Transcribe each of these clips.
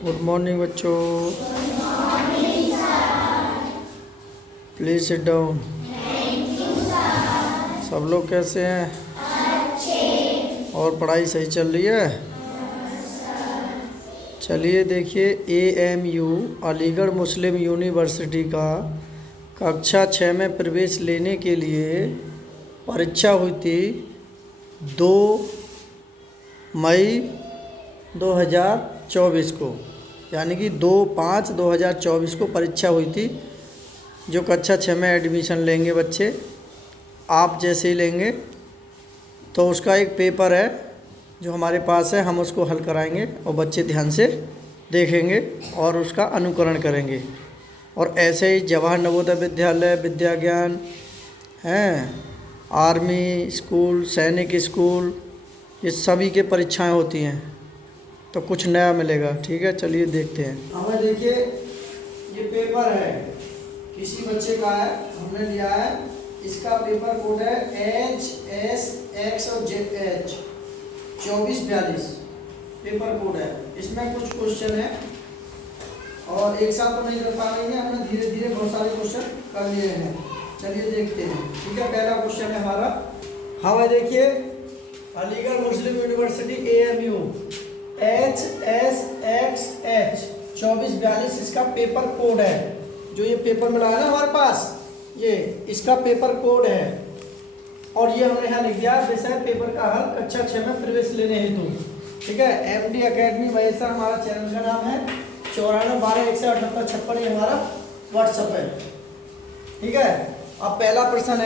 Good morning बच्चों। Please sit down. सब लोग कैसे हैं? और पढ़ाई सही चल रही है? चलिए देखिए, AMU अलीगढ़ मुस्लिम यूनिवर्सिटी का कक्षा 6 में प्रवेश लेने के लिए परीक्षा हुई थी 2 मई 2024 को, यानी कि 2/5/2024 को परीक्षा हुई थी। जो कक्षा 6 में एडमिशन लेंगे बच्चे, आप जैसे ही लेंगे तो उसका एक पेपर है जो हमारे पास है, हम उसको हल कराएंगे और बच्चे ध्यान से देखेंगे और उसका अनुकरण करेंगे। और ऐसे ही जवाहर नवोदय विद्यालय, विद्या ज्ञान हैं, आर्मी स्कूल, सैनिक स्कूल, ये सभी के परीक्षाएं होती हैं, तो कुछ नया मिलेगा। ठीक है, चलिए देखते हैं। हमें देखिए, ये पेपर है, किसी बच्चे का है, हमने लिया है। इसका पेपर कोड है HSX और JH 2442 पेपर कोड है। इसमें कुछ क्वेश्चन है और एक साथ तो नहीं कर पा रहे हैं, हमने धीरे धीरे बहुत सारे क्वेश्चन कर लिए हैं। चलिए देखते हैं। ठीक है, पहला क्वेश्चन है हमारा। हमें देखिए, अलीगढ़ मुस्लिम यूनिवर्सिटी AMU HSXH 2442 इसका पेपर कोड है। जो ये पेपर मिला है ना हमारे पास, ये इसका पेपर कोड है। और ये हमने यहाँ लिख दिया, विषय पेपर का हल कक्षा 6 में प्रवेश लेने हेतु। ठीक है, MD अकेडमी महेश्वर हमारा चैनल का नाम है। 9412 178 हमारा व्हाट्सएप है। ठीक है, अब पहला प्रश्न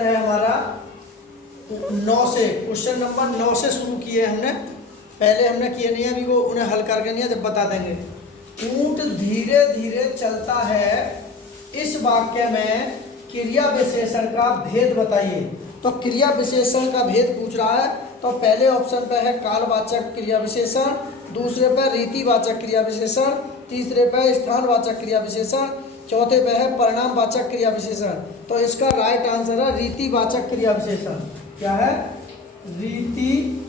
है हमारा 9 से, क्वेश्चन नंबर 9 से शुरू किए हमने। पहले हमने किए नहीं, अभी वो उन्हें हल करके नहीं है, जब बता देंगे। ऊंट धीरे धीरे चलता है, इस वाक्य में क्रिया विशेषण का भेद बताइए। तो क्रिया विशेषण का भेद पूछ रहा है, तो पहले ऑप्शन पे है कालवाचक क्रिया विशेषण, दूसरे पे रीतिवाचक क्रिया विशेषण, तीसरे पे स्थानवाचक क्रिया विशेषण, चौथे पे है परिणामवाचक क्रिया विशेषण। तो इसका राइट आंसर है रीतिवाचक क्रिया विशेषण। क्या है? रीतिवाचक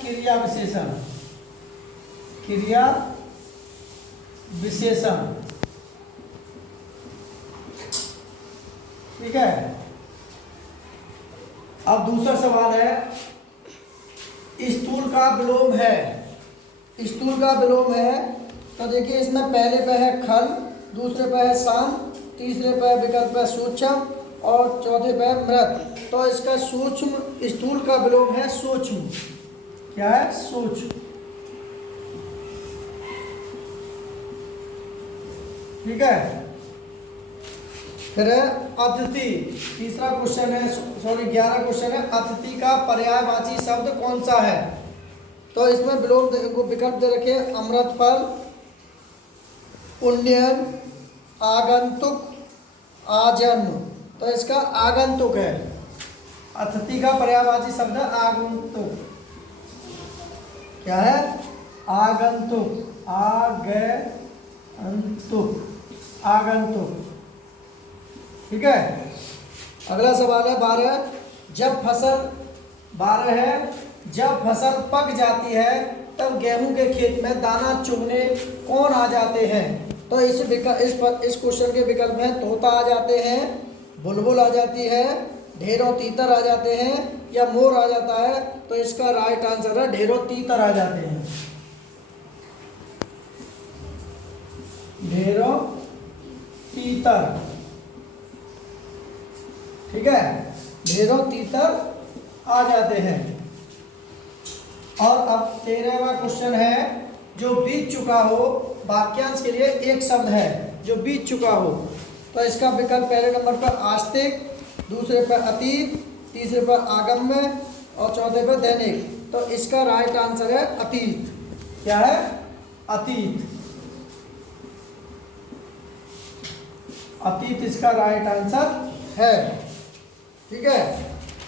क्रिया विशेषण। ठीक है, अब दूसरा सवाल है, स्थूल का विलोम है। स्थूल का विलोम है, तो देखिए इसमें पहले पे है खल, दूसरे पे है शाम, तीसरे पे विकल्प है सूक्ष्म और चौथे पे है मृत। तो इसका सूक्ष्म, स्थूल का विलोम है सूक्ष्म। क्या है? सूक्ष्म। ठीक है, फिर है अतिथि। तीसरा क्वेश्चन है, 11 क्वेश्चन है, अतिथि का पर्यायवाची शब्द कौन सा है? तो इसमें विकल्प दे रखे, अमृत फल, उन्नयन, आगंतुक, आजन्म। तो इसका आगंतुक है। अतिथि का पर्यायवाची शब्द आगंतुक। क्या है? आगंतुक। आगंतुक। ठीक है, अगला सवाल है 12। जब फसल पक जाती है तब गेहूं के खेत में दाना चुगने कौन आ जाते हैं? तो इस क्वेश्चन के विकल्प हैं, तोता आ जाते हैं, बुलबुल आ जाती है, ढेरों तीतर आ जाते हैं या मोर आ जाता है। तो इसका राइट आंसर है ढेरों तीतर आ जाते हैं। ढेरों तीतर। ठीक है, ढेरों तीतर आ जाते हैं। और अब 13वां क्वेश्चन है, जो बीत चुका हो, वाक्यांश के लिए एक शब्द है जो बीत चुका हो। तो इसका विकल्प पहले नंबर पर आस्तिक, दूसरे पर अतीत, तीसरे पर आगम्य और चौथे पर दैनिक। तो इसका राइट आंसर है अतीत। क्या है? अतीत। अतीत इसका राइट आंसर है। ठीक है,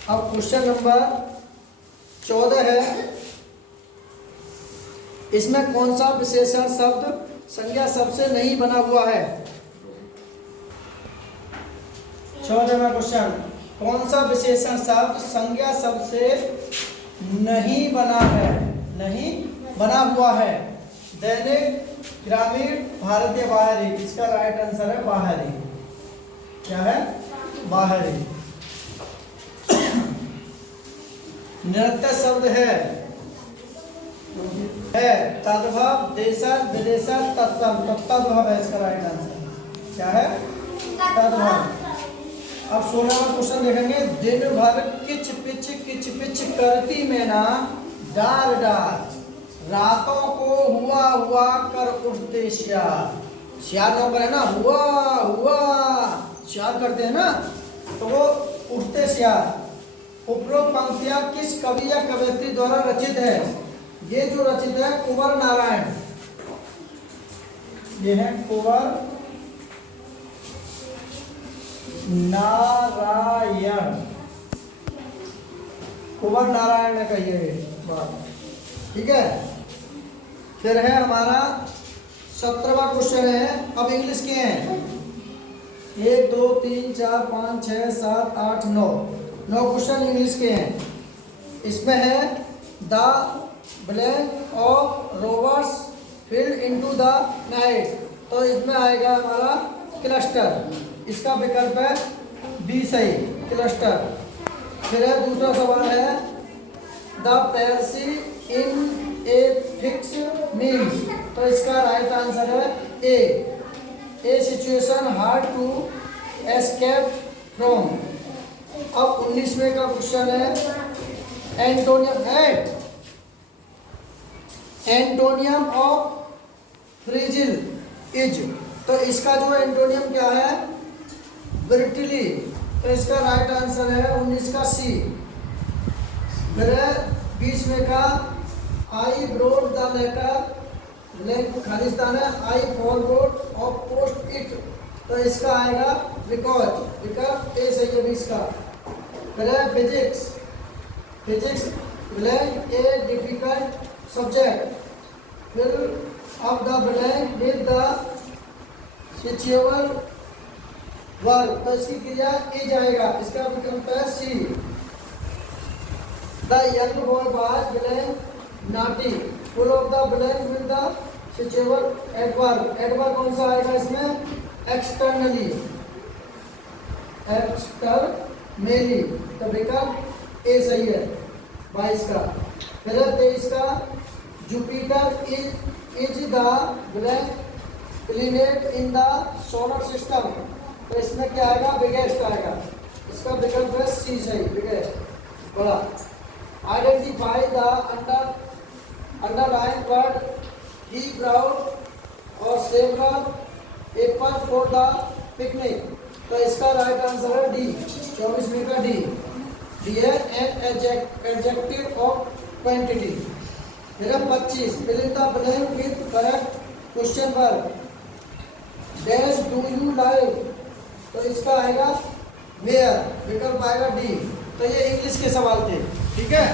अब क्वेश्चन नंबर 14 है, इसमें कौन सा विशेषण शब्द संज्ञा शब्द से नहीं बना हुआ है? 14वां क्वेश्चन, कौन सा विशेषण शब्द संज्ञा शब्द से नहीं बना है, नहीं बना हुआ है? दैनिक, ग्रामीण, भारतीय, बाहरी। इसका राइट आंसर है बाहरी। क्या है? बाहरी। निरंतर शब्द है तद्भव, देशज, विदेशज, तत्सम। तो तद्भव है इसका राइट आंसर। क्या है? तद्भव। अब 16वां क्वेश्चन देखेंगे, दिन भर किच पिच करती मैना डार डार, रातों को हुआ हुआ कर उठते श्यार। श्यार नौकर है ना, हुआ हुआ श्यार करते हैं ना, तो वो उठते श्यार। उपरोक्त पंक्तियां किस कवि या कवयित्री द्वारा रचित है? ये जो रचित है कुंवर नारायण, ये है कुंवर नारायण, कुंवर नारायण ने कही है ये बात। ठीक है, फिर है हमारा 17वां क्वेश्चन है। अब इंग्लिश के हैं 1 2 3 4 5 6 7 8 9 क्वेश्चन इंग्लिश के हैं। इसमें है the blank of rovers field into the night, तो इसमें आएगा हमारा क्लस्टर। इसका विकल्प है बी सही, क्लस्टर। फिर है दूसरा सवाल है the phrase in a fix means, तो इसका राइट आंसर है a situation hard to escape from. अब 19वें का क्वेश्चन है एंटोनियम ऑफ फ्रिजिल इज, तो इसका जो एंटोनियम क्या है? ब्रिटली। तो इसका राइट आंसर है 19 का सी। फिर 20वें का I wrote the letter, blank खालिस्तान है, I forgot of post it, तो इसका आएगा बिकॉज, विकल्प ए सही है 20 का। फिर physics blank a difficult subject, फिर अब the blank with the suitable verb, तो इसकी क्रिया ए जाएगा, इसका विकल्प है C. The young boy was blank naughty, full of the blank with the suitable adverb, adverb कौन सा आएगा इसमें? एक्सटर्नली, एक्सटर्नली, तो विकल्प ए सही है 22 का। फिर 23 का Jupiter is the blank planet in the solar system, तो इसमें क्या आएगा? बिगेस्ट आएगा, इसका विकल्प है सी सही, बिगेस्ट, बड़ा। Identify the underline word he proud और several apple for the picnic, तो इसका राइट आंसर है डी, 24वें का डी है एन एडजेक्टिव ऑफ क्वांटिटी। फिर 25 fill in the blank with correct question verb, dash do you like, तो इसका आएगा वेयर, विकल्प आएगा डी। तो ये इंग्लिश के सवाल थे। ठीक है,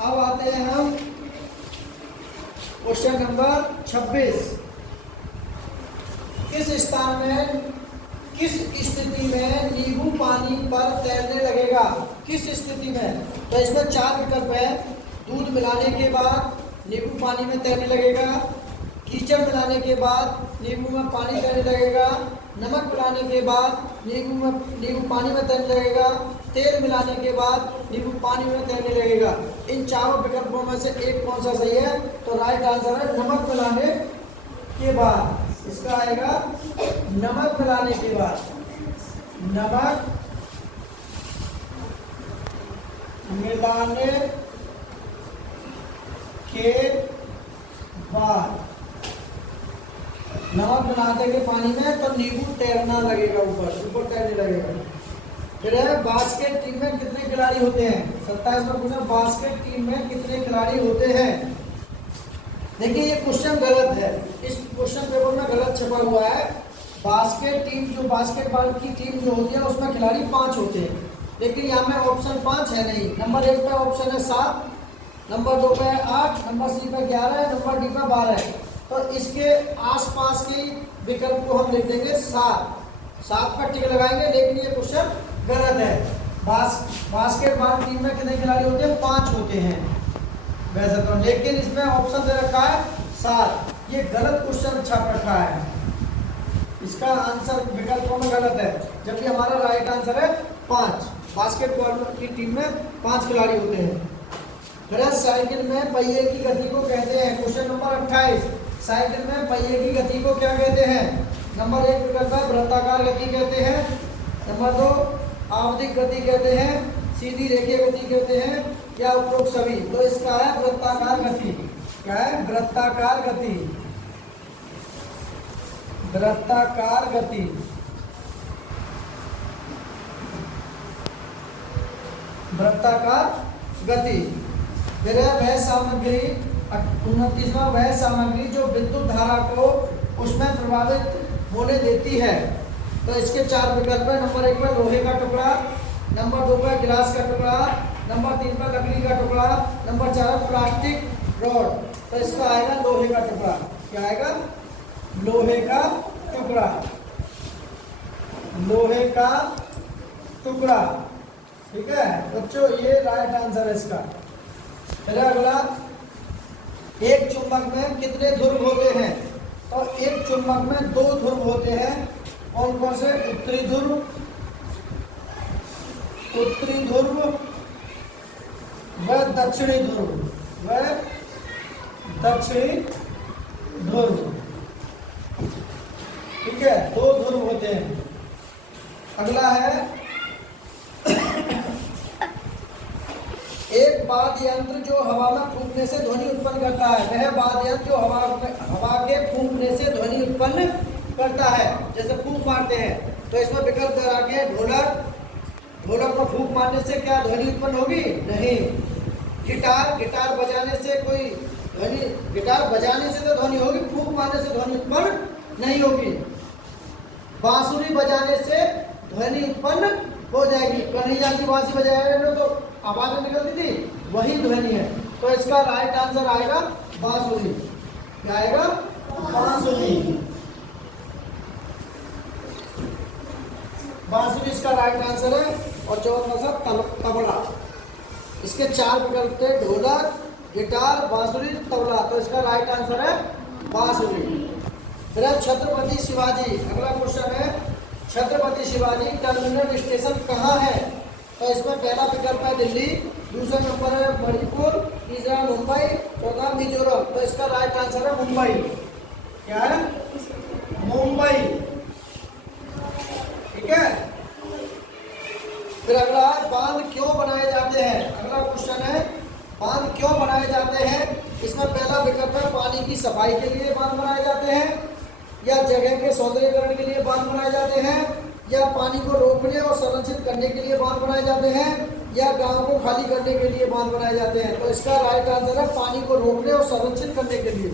अब आते हैं हम क्वेश्चन नंबर 26। किस स्थान में, किस स्थिति में नींबू पानी पर तैरने लगेगा? किस स्थिति में? तो इसमें 4 विकल्प है। दूध मिलाने के बाद नींबू पानी में तैरने लगेगा, कीचड़ मिलाने के बाद नींबू में पानी तैरने लगेगा, नमक मिलाने के बाद नींबू पानी में तैरने लगेगा, तेल मिलाने के बाद नींबू पानी में तैरने लगेगा। इन चारों विकल्पों में से एक कौन सा सही है? तो राइट आंसर है नमक मिलाने के बाद, इसका आएगा नमक मिलाने के बाद, नमक मिलाने के बाद, नमक मिला देंगे पानी में तो नींबू तैरना लगेगा, ऊपर तैरने लगेगा। फिर है बास्केट टीम में कितने खिलाड़ी होते हैं? 27 में पूछा बास्केट टीम में कितने खिलाड़ी होते हैं। देखिए ये क्वेश्चन गलत है, इस क्वेश्चन पेपर में गलत छपा हुआ है। बास्केट टीम, जो बास्केटबॉल की टीम जो होती है उसमें खिलाड़ी 5 होते हैं, लेकिन यहाँ में ऑप्शन 5 है नहीं। नंबर 1 पे ऑप्शन है 7, नंबर 2 पे 8, नंबर सी पे 11, नंबर डी पे 12 है। तो इसके आसपास की विकल्प को हम लिख देंगे 7, 7 पर टिक लगाएंगे, लेकिन ये क्वेश्चन गलत है। बास्केटबॉल टीम में कितने खिलाड़ी होते हैं? 5 होते हैं वैसे तो, लेकिन इसमें ऑप्शन दे रखा है 7। ये गलत क्वेश्चन छाप रखा है, इसका आंसर विकल्पों में गलत है, जबकि हमारा राइट आंसर है 5। बास्केटबॉल की टीम में 5 खिलाड़ी होते हैं। फिर साइकिल में पहिए की गति को कहते हैं। क्वेश्चन नंबर 28, साइकिल में पहिए की गति को क्या कहते हैं? नंबर 1 विकल्प है वृत्ताकार गति कहते हैं, नंबर 2 आवधिक गति कहते हैं, सीधी रेखीय गति कहते हैं, या उपरोक्त सभी। तो इसका है वृत्ताकार गति। क्या है? वृत्ताकार गति। वृत्ताकार गति। वृत्ताकार गति। फिर है वह सामग्री, 29वां, वह सामग्री जो विद्युत धारा को उसमें प्रभावित होने देती है। तो इसके 4 विकल्प है। नंबर 1 पर लोहे का टुकड़ा, नंबर 2 पर गिलास का टुकड़ा, नंबर 3 पर लकड़ी का टुकड़ा, नंबर 4 प्लास्टिक रॉड। तो इसका आएगा लोहे का टुकड़ा। क्या आएगा? लोहे का टुकड़ा। लोहे का टुकड़ा। ठीक है बच्चों, ये राइट आंसर है इसका। फिर अगला, एक चुंबक में कितने ध्रुव होते हैं? तो एक चुंबक में 2 ध्रुव होते हैं। कौन कौन से? उत्तरी ध्रुव, उत्तरी ध्रुव व दक्षिणी ध्रुव, व दक्षिणी ध्रुव। ठीक है, 2 ध्रुव होते हैं। अगला है, एक वाद्य यंत्र जो हवा में फूंकने से ध्वनि उत्पन्न करता है, वह वाद्य यंत्र जो हवा के फूंकने से ध्वनि उत्पन्न करता है, जैसे फूंक मारते हैं। तो इसमें विकल्प दे रखा है ढोलक। ढोलक को फूंक मारने से क्या ध्वनि उत्पन्न होगी? नहीं। गिटार, गिटार बजाने से कोई ध्वनि, गिटार बजाने से तो ध्वनि होगी, फूंक मारने से ध्वनि उत्पन्न नहीं होगी। बांसुरी बजाने से ध्वनि उत्पन्न हो जाएगी। कन्हैया की बांसुरी बजाया तो आवाज निकलती थी, वही ध्वनि है। तो इसका राइट आंसर आएगा बांसुरी। क्या आएगा? बांसुरी। बांसुरी इसका राइट आंसर है। और चौथा सब तबला। इसके 4 विकल्प थे, ढोलक, गिटार, बांसुरी, तबला। तो इसका राइट आंसर है बांसुरी। फिर छत्रपति शिवाजी, अगला क्वेश्चन है, छत्रपति शिवाजी टर्मिनल स्टेशन कहाँ है? तो इसमें पहला विकल्प है दिल्ली, दूसरा नंबर है मणिपुर, तीसरा मुंबई, चौथा मिजोरम। तो इसका राइट आंसर है मुंबई। क्या है? मुंबई। ठीक है। फिर अगला है, बांध क्यों बनाए जाते हैं? अगला क्वेश्चन है, बांध क्यों बनाए जाते हैं? इसमें पहला विकल्प है पानी की सफाई के लिए बांध बनाए जाते हैं, या जगह के सौंदर्यीकरण के लिए बांध बनाए जाते हैं, या पानी को रोकने और संरक्षित करने के लिए बांध बनाए जाते हैं, या गांव को खाली करने के लिए बांध बनाए जाते हैं। तो इसका राइट आंसर है पानी को रोकने और संरक्षित करने के लिए।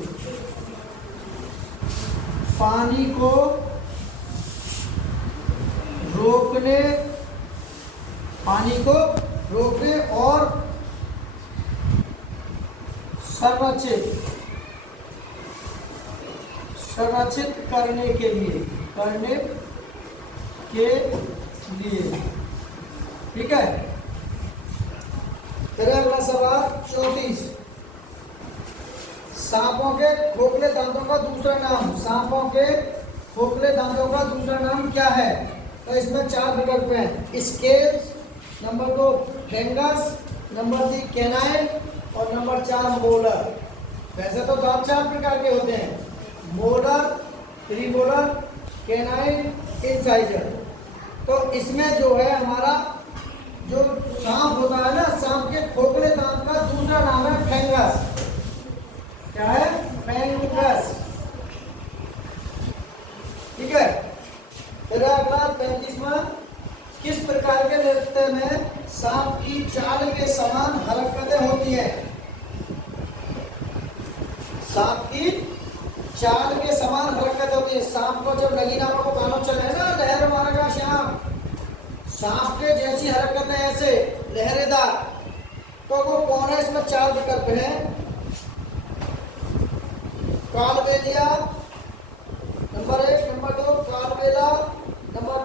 पानी को रोकने, पानी को रोकने और संरक्षित करने के लिए, ठीक है। फिर अगला सवाल 34, सांपों के खोखले दांतों का दूसरा नाम, सांपों के खोखले दांतों का दूसरा नाम क्या है? तो इसमें 4 विकल्प हैं, स्केल्स, नंबर 2 फैंगस, नंबर 3 कैनाइन, और नंबर 4 मोलर। वैसे तो दांत 4 प्रकार के होते हैं, मोलर, प्रीमोलर, कैनाइन, इंसाइजर। तो इसमें जो है हमारा जो सांप होता है ना, सांप के खोखले दांत का दूसरा नाम है फैंगस। क्या है? फैंगस। ठीक है। फिर अगला 35वां, किस प्रकार के नृत्य में सांप की चाल के समान हरकतें होती है? सांप की चाल के समान हरकत होती है। सांप को जब नगीना को कानो चले ना, लहर मारेगा श्याम, सांप के जैसी हरकतें ऐसे लहरेदार। तो वो कौन है? इसमें 4 विकल्प हैं, Kalbelia, number 1, number 2 Kalbelia, number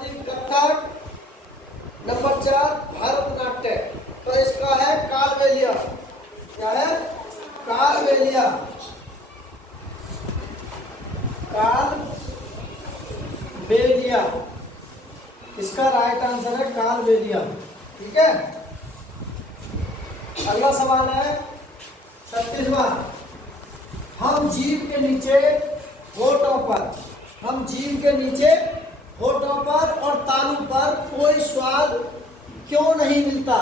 बेलिया। इसका राइट आंसर है कालबेलिया। ठीक है। अगला सवाल है 36वां। हम जीभ के नीचे होठों पर, हम जीभ के नीचे होठों पर और तालू पर कोई स्वाद क्यों नहीं मिलता?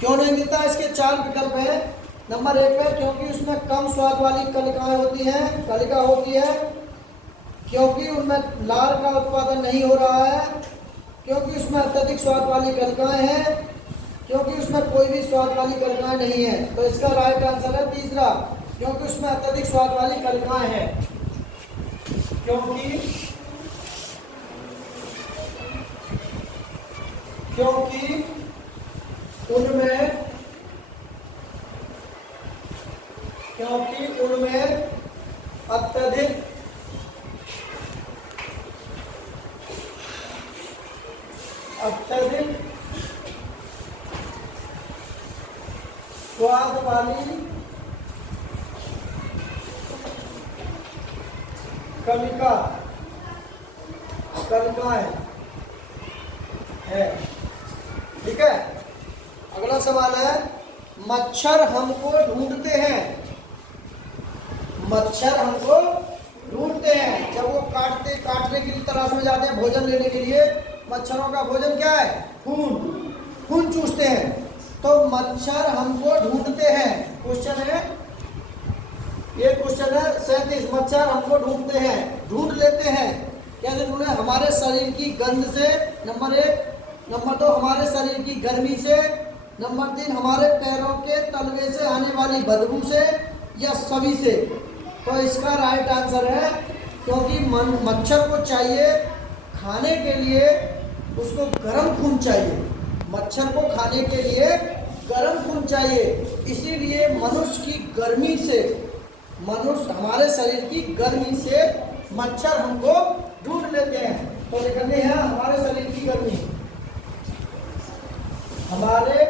क्यों नहीं मिलता? इसके 4 विकल्प हैं। नंबर 1 है क्योंकि उसमें कम स्वाद वाली कलिकाएं होती हैं, कलिका होती है, क्योंकि उनमें लार का उत्पादन नहीं हो रहा है, क्योंकि उसमें अत्यधिक स्वाद वाली कलिकाएं हैं, क्योंकि उसमें कोई भी स्वाद वाली कलिकाएं नहीं है। तो इसका राइट आंसर है तीसरा, क्योंकि उसमें अत्यधिक स्वाद वाली कलिकाएं हैं। क्योंकि उनमें अत्यधिक स्वाद वाली कलिकाएं है। ठीक है। अगला सवाल है मच्छर हमको ढूंढते हैं। मच्छर हमको ढूंढते हैं। जब वो काटने के लिए तलाश में जाते हैं भोजन लेने के लिए, मच्छरों का भोजन क्या है? खून चूसते हैं। तो मच्छर हमको ढूंढते हैं। क्वेश्चन है, ये क्वेश्चन है 37। मच्छर हमको ढूंढते हैं, ढूंढ लेते हैं। कैसे ढूंढे? हमारे शरीर की गंध से, नंबर 1। नंबर 2 हमारे शरीर की गर्मी से। नंबर 3 हमारे पैरों के तलवे से आने वाली बदबू से, या सभी से। तो इसका राइट आंसर है क्योंकि मच्छर को चाहिए खाने के लिए, उसको गर्म खून चाहिए। मच्छर को खाने के लिए गर्म खून चाहिए, इसीलिए मनुष्य की गर्मी से, हमारे शरीर की गर्मी से मच्छर हमको ढूंढ लेते हैं। तो लिखने हैं हमारे शरीर की गर्मी, हमारे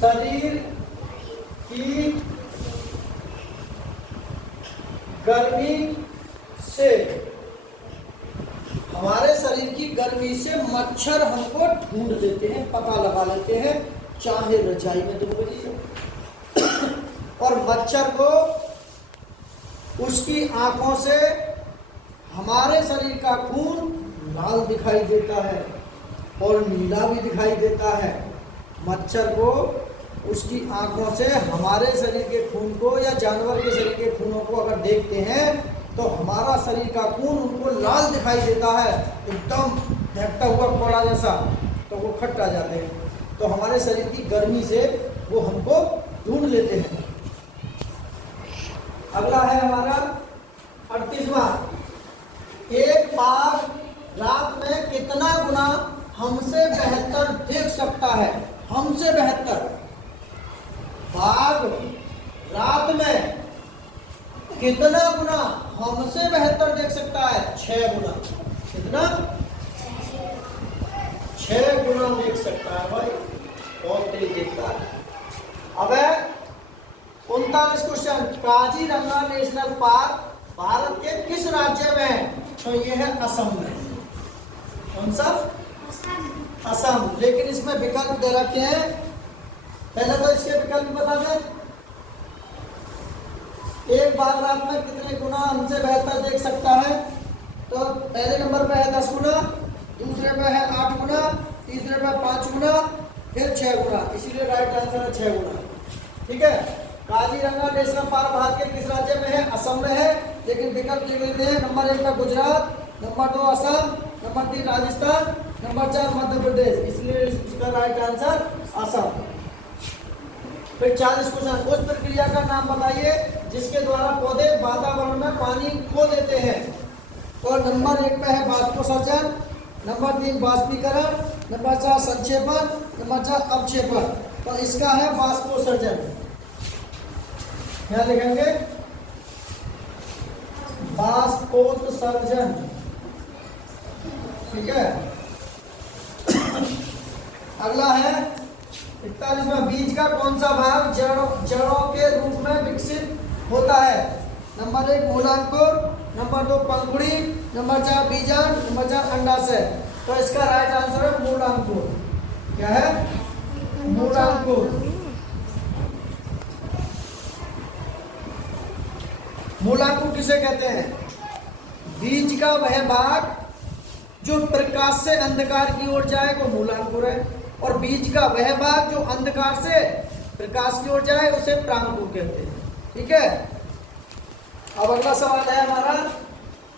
शरीर की गर्मी से, हमारे शरीर की गर्मी से मच्छर हमको ढूंढ लेते हैं, पता लगा लेते हैं, चाहे रजाई में तुम बोलिए। और मच्छर को उसकी आंखों से हमारे शरीर का खून लाल दिखाई देता है और नीला भी दिखाई देता है। मच्छर को उसकी आंखों से हमारे शरीर के खून को या जानवर के शरीर के खूनों को अगर देखते हैं तो हमारा शरीर का खून उनको लाल दिखाई देता है, एकदम दहकता हुआ कोड़ा जैसा, तो वो खट आ जाते हैं। तो हमारे शरीर की गर्मी से वो हमको ढूंढ लेते हैं। अगला है हमारा 38वां। एक बाघ रात में कितना गुना हमसे बेहतर देख सकता है? हमसे बेहतर। बाघ रात में कितना गुना हमसे बेहतर देख सकता है? 6 गुना। कितना? 6 गुना देख सकता है भाई, बहुत तेज देखता है। अब है 39 question. Kaziranga national park Bharat के किस राज्य में है? तो ये है असम में। कौन सा? असम। लेकिन इसमें विकल्प दे रखे हैं। पहले तो इसके विकल्प बता दें। एक बाघ रात में कितने गुना हमसे बेहतर देख सकता है? तो पहले नंबर पे है 10 गुना, दूसरे पे है 8 गुना, तीसरे पे 5 गुना, फिर 6 गुना। इसीलिए राइट आंसर है 6 गुना। ठीक है। काजीरंगा नेशनल पार्क भारत के किस राज्य में है? असम में है। लेकिन विकल्प लिख लेते हैं। नंबर 1 पे Gujarat, number 2 Assam, number 3 Rajasthan, number 4 Madhya Pradesh. इसलिए इसका राइट आंसर असम। फिर 40 क्वेश्चन। उस प्रक्रिया का नाम बताइए जिसके द्वारा पौधे वातावरण में पानी खो देते हैं। तो नंबर 1 पे है बाष्पोत्सर्जन, नंबर 3 बाष्पीकरण, नंबर 4 संक्षेपण, नंबर 4 अवक्षेपण। तो इसका है बाष्पोत्सर्जन। क्या लिखेंगे? बाष्पोत्सर्जन। ठीक है। अगला है 41वां। बीज का कौन सा भाग जड़ों के रूप में विकसित होता है? नंबर 1 मूलांकुर, नंबर 2 पंखुड़ी, नंबर 4 बीजांड, नंबर 4 अंडाशय। तो इसका राइट आंसर है मूलांकुर। क्या है? मूलांकुर। मूलांकुर किसे कहते हैं? बीज का वह भाग जो प्रकाश से अंधकार की ओर जाए वो मूलांकुर है, और बीज का वह भाग जो अंधकार से प्रकाश की ओर जाए उसे प्रांकुर कहते हैं। ठीक है। अब अगला सवाल है हमारा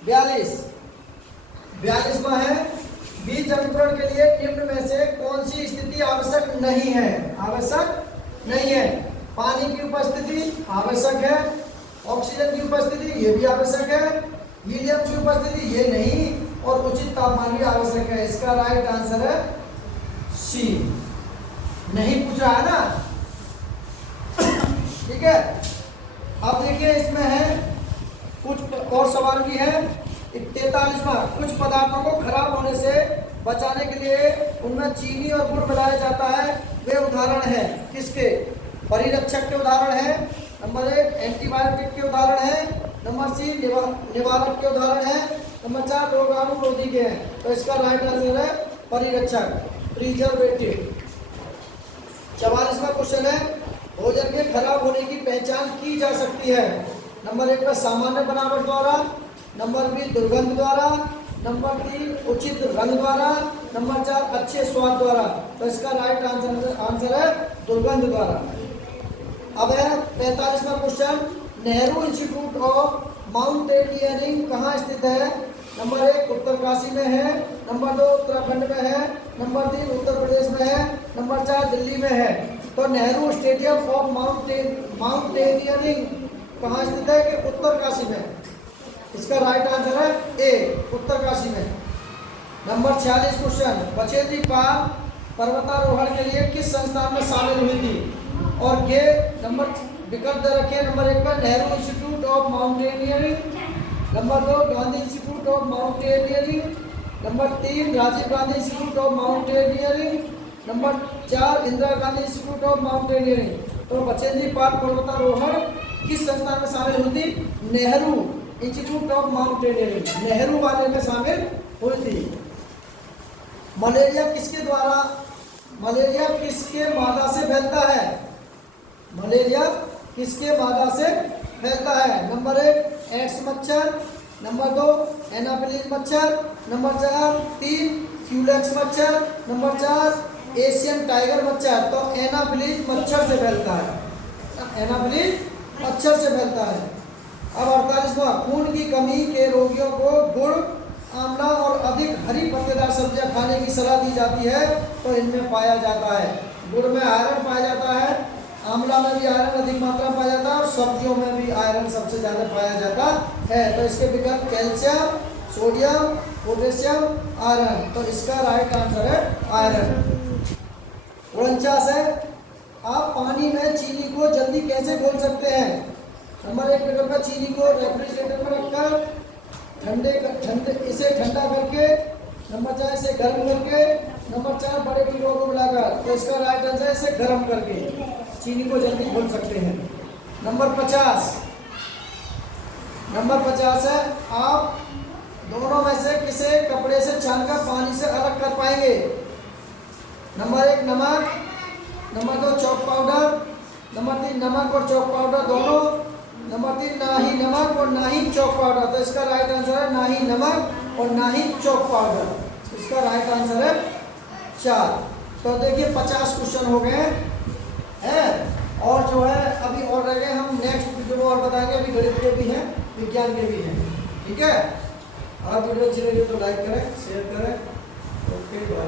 42वां है, बीज अंकुरण के लिए निम्न में से कौन सी स्थिति आवश्यक नहीं है? आवश्यक नहीं है। पानी की उपस्थिति आवश्यक है, ऑक्सीजन की उपस्थिति ये भी आवश्यक है, हीलियम की उपस्थिति ये नहीं, और उचित तापमान भी आवश्यक है। इसका राइट आंसर है सी। नहीं पूछ रहा है ना? ठीक है। अब देखिए इसमें है कुछ और सवाल भी है। 43वां, कुछ पदार्थों को खराब होने से बचाने के लिए उनमें चीनी और गुड़ मिलाया जाता है, वे उदाहरण है किसके? परिरक्षक के उदाहरण है। नंबर 1 एंटीबायोटिक के उदाहरण है, नंबर सी निवारक के उदाहरण है, नंबर 4 रोगाणुरोधी के हैं। तो इसका राइट आंसर है परिरक्षक, प्रिजर्वेटिव। 44वां क्वेश्चन है, भोजन के खराब होने की पहचान की जा सकती है। नंबर 1 पर सामान्य बनावट द्वारा, नंबर बी दुर्गंध द्वारा, नंबर 3 उचित रंग द्वारा, नंबर 4 अच्छे स्वाद द्वारा। तो इसका राइट आंसर है दुर्गंध द्वारा। अब है 45वां question, Nehru institute of mountaineering कहाँ स्थित है? नंबर 1 उत्तरकाशी में है, नंबर 2 उत्तराखंड में है, नंबर 3 उत्तर प्रदेश में है, नंबर 4 दिल्ली में है। तो नेहरू स्टेडियम ऑफ माउंटेनियरिंग कहाँ स्थित है? कि उत्तरकाशी में। इसका राइट आंसर है ए, उत्तरकाशी में। नंबर 46 क्वेश्चन, बचेंद्री पाल पर्वतारोहण के लिए किस संस्थान में शामिल हुई थी? और ये नंबर विकल्प दे रखे। नंबर 1 पर Nehru institute of mountaineering, number 2 Gandhi institute of mountaineering, number 3 Rajiv Gandhi institute of mountaineering, number 4 Indira Gandhi institute of mountaineering. तो बचेंद्री पाल पर्वतारोहण किस संस्थान में शामिल हुई थी? Nehru institute of mountaineering, Nehru वाले में शामिल हुई थी। मलेरिया किसके मादा से फैलता है? मलेरिया किसके मादा से फैलता है? नंबर 1 एड्स मच्छर, नंबर 2 एनाफिलीज मच्छर, नंबर 3 क्यूलेक्स मच्छर, नंबर 4 एशियन टाइगर मच्छर। तो एनाफिलीज मच्छर से फैलता है, एनाफिलीज मच्छर से फैलता है। अब 48वां, खून की कमी के रोगियों को गुड़, आंवला और अधिक हरी पत्तेदार सब्जियां खाने की सलाह दी जाती है। तो इनमें पाया जाता है, गुड़ में आयरन पाया जाता है, आंवला में भी आयरन अधिक मात्रा में पाया जाता है, और सब्जियों में भी आयरन सबसे ज़्यादा पाया जाता है। तो इसके विकल्प कैल्शियम, सोडियम, पोटेशियम, आयरन। तो इसका राइट आंसर है आयरन। 49 है, आप पानी में चीनी को जल्दी कैसे घोल सकते हैं? नंबर 1 विकल्प है चीनी को रेफ्रिजरेटर में रखकर इसे ठंडा करके, नंबर 4 इसे गर्म करके, नंबर 4 बड़े टीलों को मिलाकर। तो इसका राइट आंसर है इसे गर्म करके चीनी को जल्दी घोल सकते हैं। नंबर 50 है, आप दोनों में से किसे कपड़े से छानकर पानी से अलग कर पाएंगे? नंबर 1 नमक, नंबर 2 चॉक पाउडर, नंबर 3 नमक और चॉक पाउडर दोनों, नंबर 3 ना ही नमक और ना ही चॉक पाउडर। तो इसका राइट आंसर है ना ही नमक और ना ही चॉक पाउडर। इसका राइट आंसर है 4। तो देखिए 50 क्वेश्चन हो गए हैं, और जो है अभी और रह गए, हम नेक्स्ट वीडियो में और बताएंगे। अभी गणित के भी हैं, विज्ञान के भी हैं। ठीक है। अगर वीडियो अच्छी लगी तो लाइक करें, शेयर करें। Okay bye.